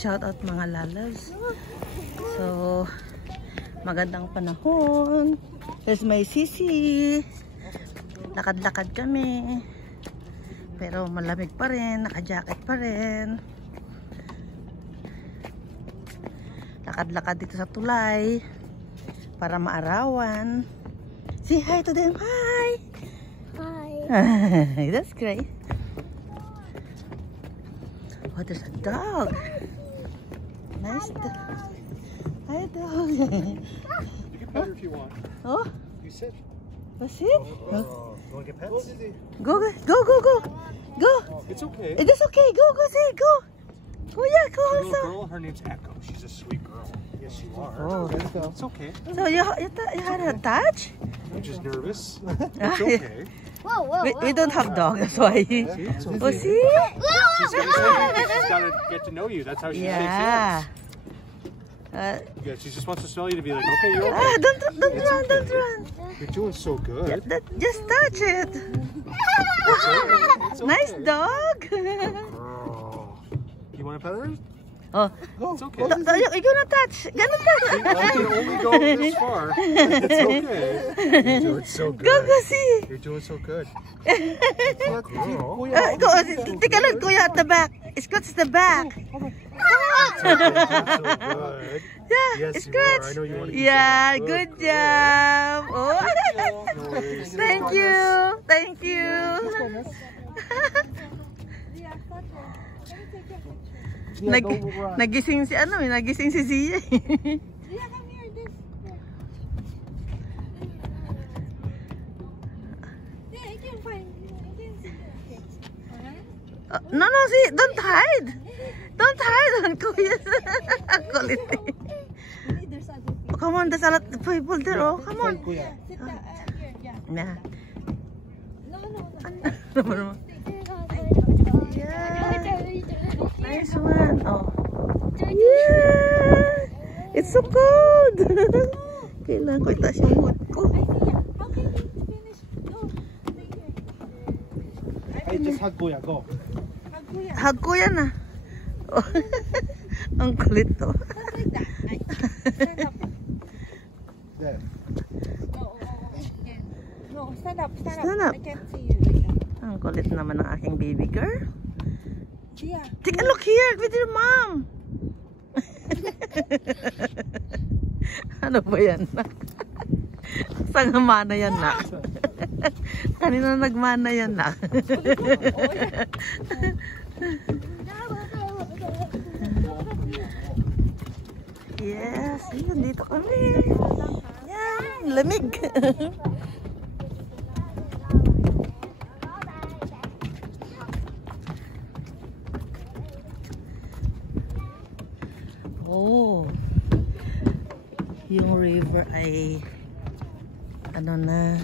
Shout out mga lalas. So, magandang panahon. There's my sisi. Lakad-lakad kami. Pero malamig pa rin. Naka-jacket pa rin. Lakad-lakad dito sa tulay. Para maarawan. Say hi to them. Hi! Hi! That's great. Oh, there's a dog. Nice dog. Hi, dog. You can pet her if you want. Oh, You sit. that's it? You want to get pets? Go, go, go, go, go. Go. It's okay. It is okay. Go, go, say, go. Go, yeah, go The also. little girl, her name's Echo. She's a sweet girl. Yes, you are. Oh, let's go. It's okay. So you had a touch? You're just nervous. It's okay. We don't have dog, that's why. It's okay. Oh, see? She's got to get to know you. That's how she shakes Yeah. hands. Yeah, she just wants to smell you to be like, okay, you're okay. Don't run, don't run. You're doing so good. Just touch it. It's okay. Nice dog. Girl. You want to pet her? Oh, It's okay. you're gonna touch. Gonna touch. I can only go this far. It's okay. You're doing so good. Go, see. You're doing so good. Go, take a look, Kuya, at the back. Scott's the back. So good. Yeah, Yes, you Scott. are. I know you want to eat Yeah, that. good job. Oh. No worries. Thank you. Thank you. Nagising si nagising si Zia. No, see, don't hide. Don't hide on Kuya. Kulit. Oh, come on, there's a lot of people there. Oh, come on. Nah. No. Yeah. Nice one. Oh. Yeah. It's so cold. Kailangan ko itaas yung mood ko. Hey, just hug Kuya. Go. Hug ko yan ah. Oh. Ang kulit to. There. No, stand up. Stand up. I can't see you like that. Ang kulit naman ng aking baby girl. Yeah. Take a look here with your mom. Ano ba yan? Saan nga mana yan na? Kanina nagmana yan na. Yes, yun dito kami. Yan, lamig. Oh, yung river ay ano na,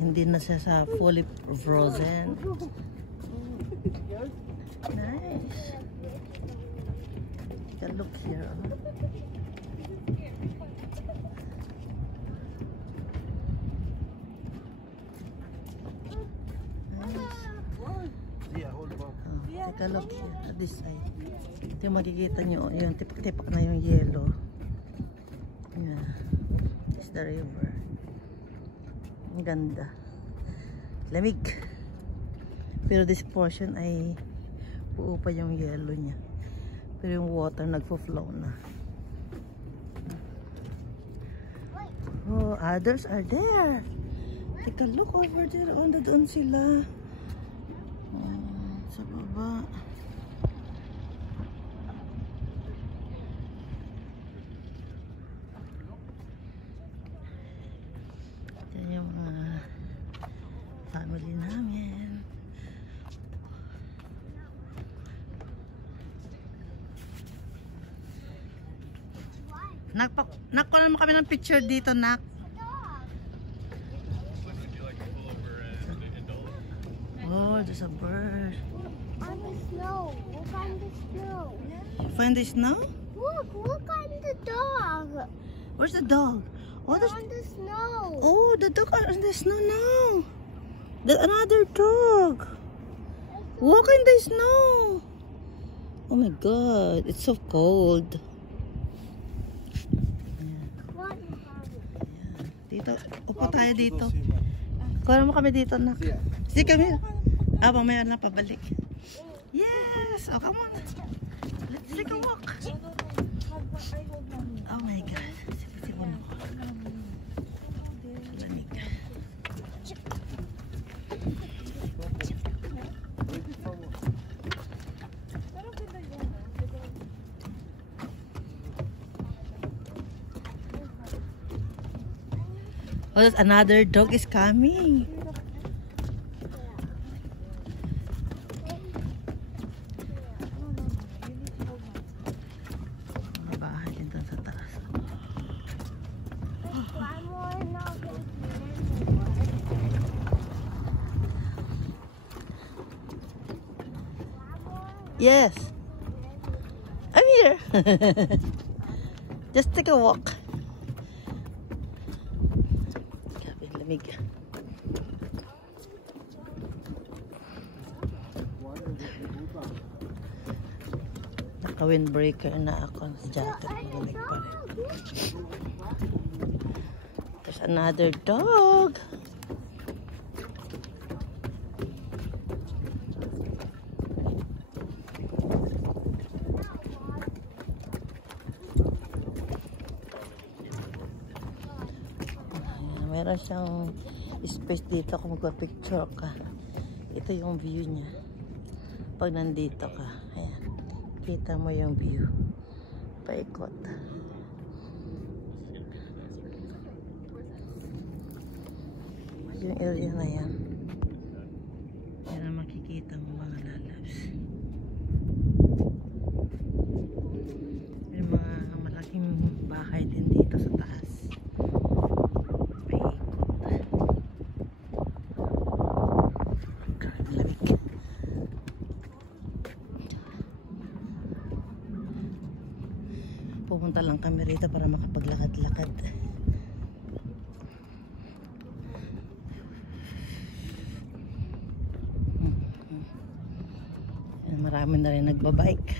hindi na siya sa fully frozen. Nice. Take a look here. Take a look here at this side. Ito yung makikita nyo, yung tipak-tipak na yung yellow. Yeah. It's the river. Ang ganda. Lamig. Pero this portion ay buo pa yung yellow niya. Pero yung water nagfo-flow na. Oh, others are there. Take a look over there. Oh, doon sila. Sa baba. Yan yung mga family namin. Nakuha naman kami ng picture dito, nak. Oh, there's a bird. On the snow. Look on the snow. You find the snow? Look on the dog. Where's the dog? Oh, They're on the snow. oh, the dog are on the snow now. There's another dog. Walk in the snow. Oh my God, it's so cold. Dito, upo tayo dito. Kuha mo kami dito, nak. Sige kami. Mamaya na pabalik. Yes! Oh, come on. Let's take a walk. Oh my God. Sige mo. Lamig. Oh, there's another dog is coming. Mga bahay din doon sa taas. One more now. Yes. I'm here. Just take a walk. Grabe, lamig. Naka-windbreaker na ako sa jacket. Malamig pa rin. There's another dog. Meron siyang space dito kung magpa-picture ka. Ito yung view niya. Pag nandito ka, ayan, kita mo yung view. Paikot. Yung area na yan. Yan ang makikita mo mga lalabs. May mga malaking bahay din dito sa taas. Pupunta lang kami rito para makapaglakad-lakad. Marami na rin nagbabike.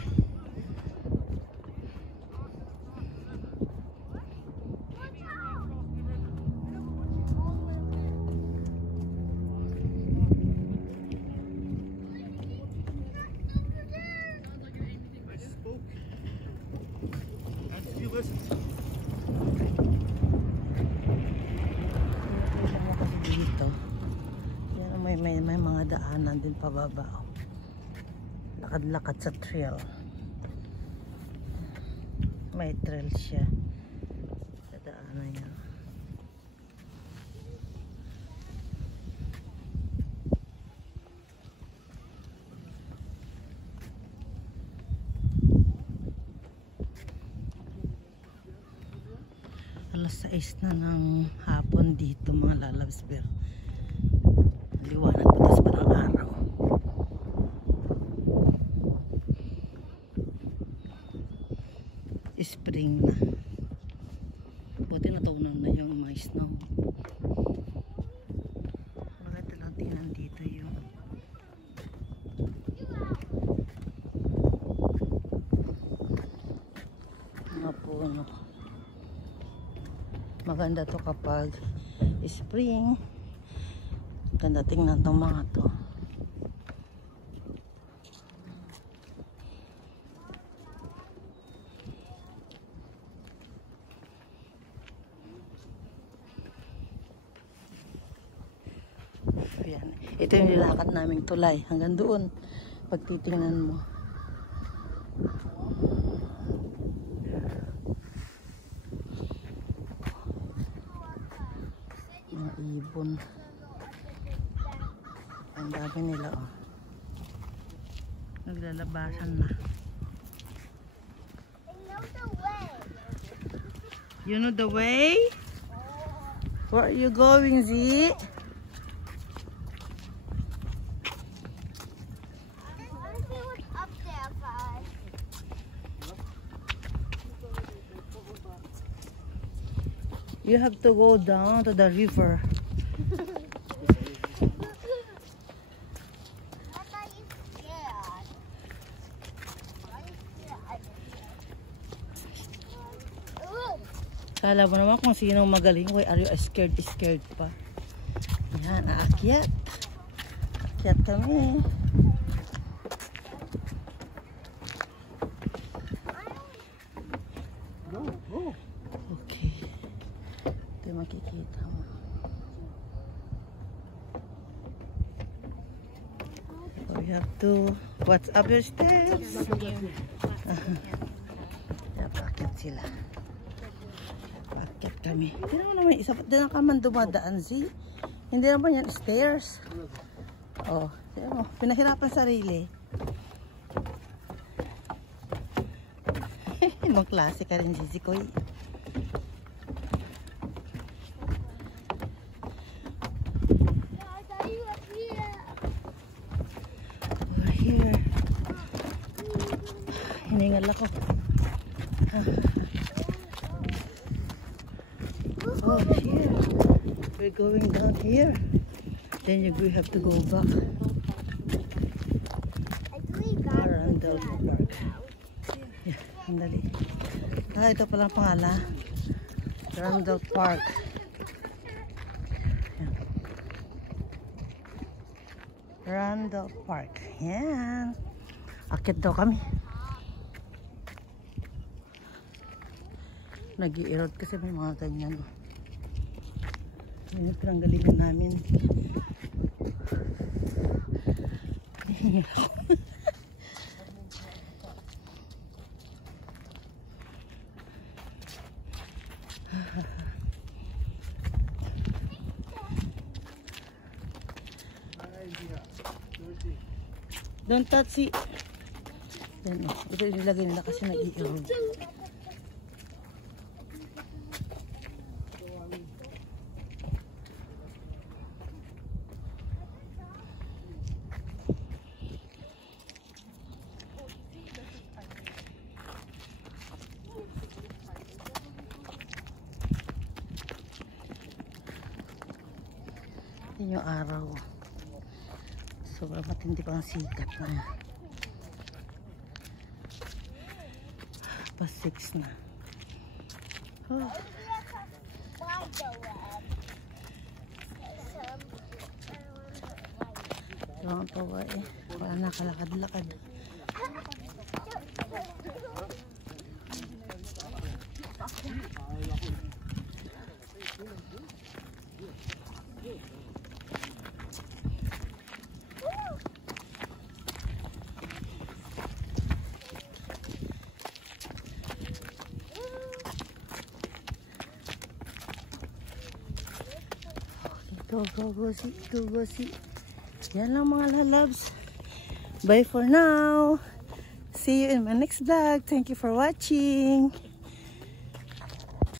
Dito yan, may mga daanan din pababa. Lakad-lakad sa trail. May trail siya sa daanan niya. Alas 6 na ng hapon dito mga lalabs, pero liwanag patas pa ng araw. Spring na. Buti natunaw na yung mga snow. Maganda lang tingnan dito yung mga puno. Maganda to kapag spring. Ganda tingnan tong mga to. Ayan. Ito yung nilakad naming tulay hanggang doon pag titingnan mo. Mga ibon. Ang dami nila, oh. Naglalabasan na. You know the way? Where are you going, Z? You have to go down to the river. Kala mo naman kung sino magaling. Why are you scared pa? Yan, aakyat. Aakyat kami. Okay. Ito yung makikita mo. So we have to watch up your steps. Napaakyat sila. Paakyat kami. Hindi naman isa pa din ang kaman dumadaan, see? Hindi naman yan stairs. Oh, mo, pinahirapan sarili. Ibang klase ka rin, Zizi Koy. We're here. Hiningal ako. Oh, here. We're going down here. Then we have to go back. Arundel Park. Yeah, andali. Ito palang pangalan. Arundel Park. Yan. Arundel Park. Yan. Akit daw kami. Nag-i-erode kasi may mga ganyan. Yan yung pinanggalingan namin. Don't touch it. Yan o. Ito nilagay nila kasi nag-i-erode. Yan yung araw. Sobrang matindi pa ang sikat na. Past 6 na. Oh. Ang tawa eh. Wala nakalakad-lakad. Go see. Yan lang mga lalabs. Bye for now. See you in my next vlog. Thank you for watching.